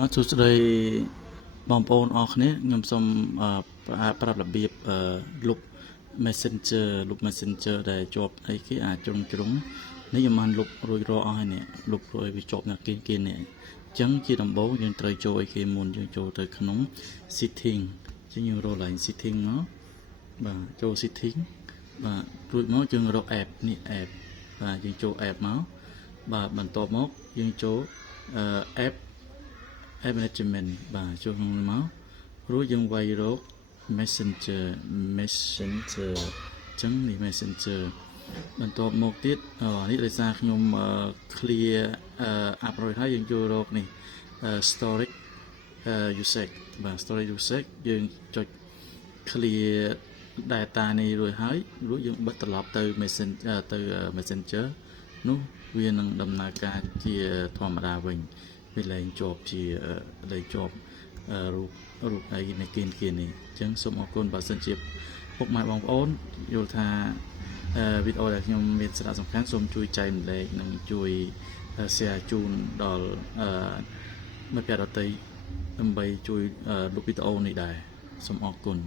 បាទសួស្តីបងប្អូនអរគ្នាខ្ញុំសូមប្រាប់របៀបលុប Messenger លុប Messenger ដែលជាប់អីគេអាចជ្រុងនេះខ្ញុំបានលុបរួចរាល់អស់ហើយនេះលុបរួចវាជាប់នៅគេនេះអញ្ចឹងជាដំបូងយើងត្រូវចូលឲ្យគេមុនយើងចូលទៅក្នុង setting អញ្ចឹងយើងរកឡើង setting មកបាទចូល setting បាទរួចមកយើងរក app នេះ app បាទយើងចូល app មកបាទបន្ទាប់មកយើងចូល app management បាទចូលក្នុងមករួចយើងវាយរក messenger អញ្ចឹងនេះ messenger បន្ទាប់មកទៀតនេះដោយសារខ្ញុំ clear up រួចហើយយើងចូលរកនេះ storage usage បាទ storage usage យើងចុច clear data នេះរួចហើយរួចយើងបិទត្រឡប់ទៅ messenger នោះវានឹងដំណើរការជាធម្មតាវិញវាលែងជាប់ជាលែងជាប់រូបអីនៃគៀននេះអញ្ចឹងសូមអរគុណបើសិនជាពុកម៉ែបងប្អូនយល់ថាវីដេអូដែលខ្ញុំមានសារៈសំខាន់សូមជួយចែករំលែកនិងជួយ share ជូនដល់មិត្តភ័ក្តិដទៃដើម្បីជួយលុបវីដេអូនេះដែរសូមអរគុណ